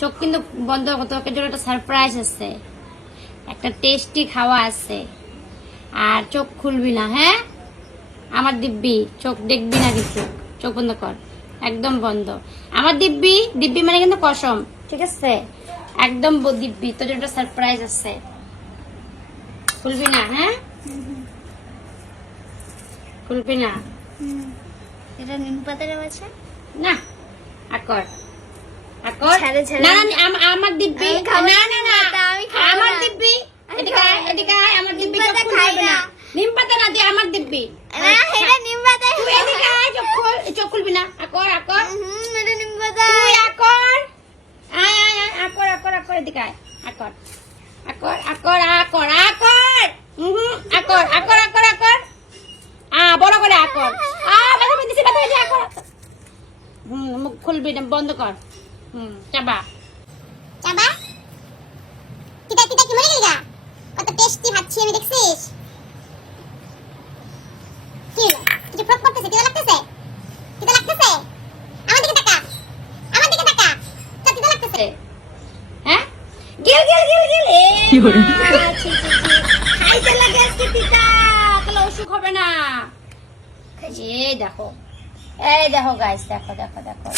চোখ কিন্তু বন্ধ করতে, তোকে জন্য একটা সারপ্রাইজ আছে, একটা টেস্টি খাওয়া আছে। আর চোখ খুলবি না, হ্যাঁ? আমার দিব্যি, চোখ দেখবি না কিন্তু, চোখ বন্ধ কর, একদম বন্ধ। আমার দিব্যি, দিব্যি মানে কিন্তু কসম, ঠিক আছে? একদম দিব্যি, তোর জন্য একটা সারপ্রাইজ আছে, খুলবি না, হ্যাঁ? খুলবি না। এটা নিম পাতার বাচ্চা না, আকর আকর, ছাড়ে, ছাড়ে। না না, আমার দিব্যি, আমি খাবো না না, না না, আমি খাবো আমার না। দিব্যি, আমি এদিকে খাবো আয়, না। এদিকে আয়, আমার দিব্যি নিম চোখ পাতা খুলবে খাই না। না। নিম পাতা না দিয়ে আমার দিব্যি। না, এটা নিম পাতা। তুই এদিকে আয়, চোখ খুলবি না, আকর আকর, এটা নিম পাতা। তুই আকর, আয় আয় আয়, আকর আকর আকর, এদিকে আয়, আকর আকর আকর আকর আকর, আকর আকর আকর আকর, বড় করে আকর, ব্যথা পেয়েছি, ব্যথা পেয়েছি, আকর। মুখ খুলবি না, বন্ধ কর। চাবা চাবা তিতা তিতা কি মরে গেলি গা? কত টেস্টি খাচ্ছি আমি, দেখছিস? কি হলো? কিছু ফ্রক করতেছে, তিতা লাগতেছে? তিতা লাগতেছে? আমার দিকে তাকা, আমার দিকে তাকা, তা তিতা লাগতেছে? হ্যাঁ, গিল গিল গিল গিল, খাইতে লাগে আজকে তিতা, তাহলে অসুখ হবে না। এই দেখো, এই দেখো গাইস, দেখো দেখো দেখো।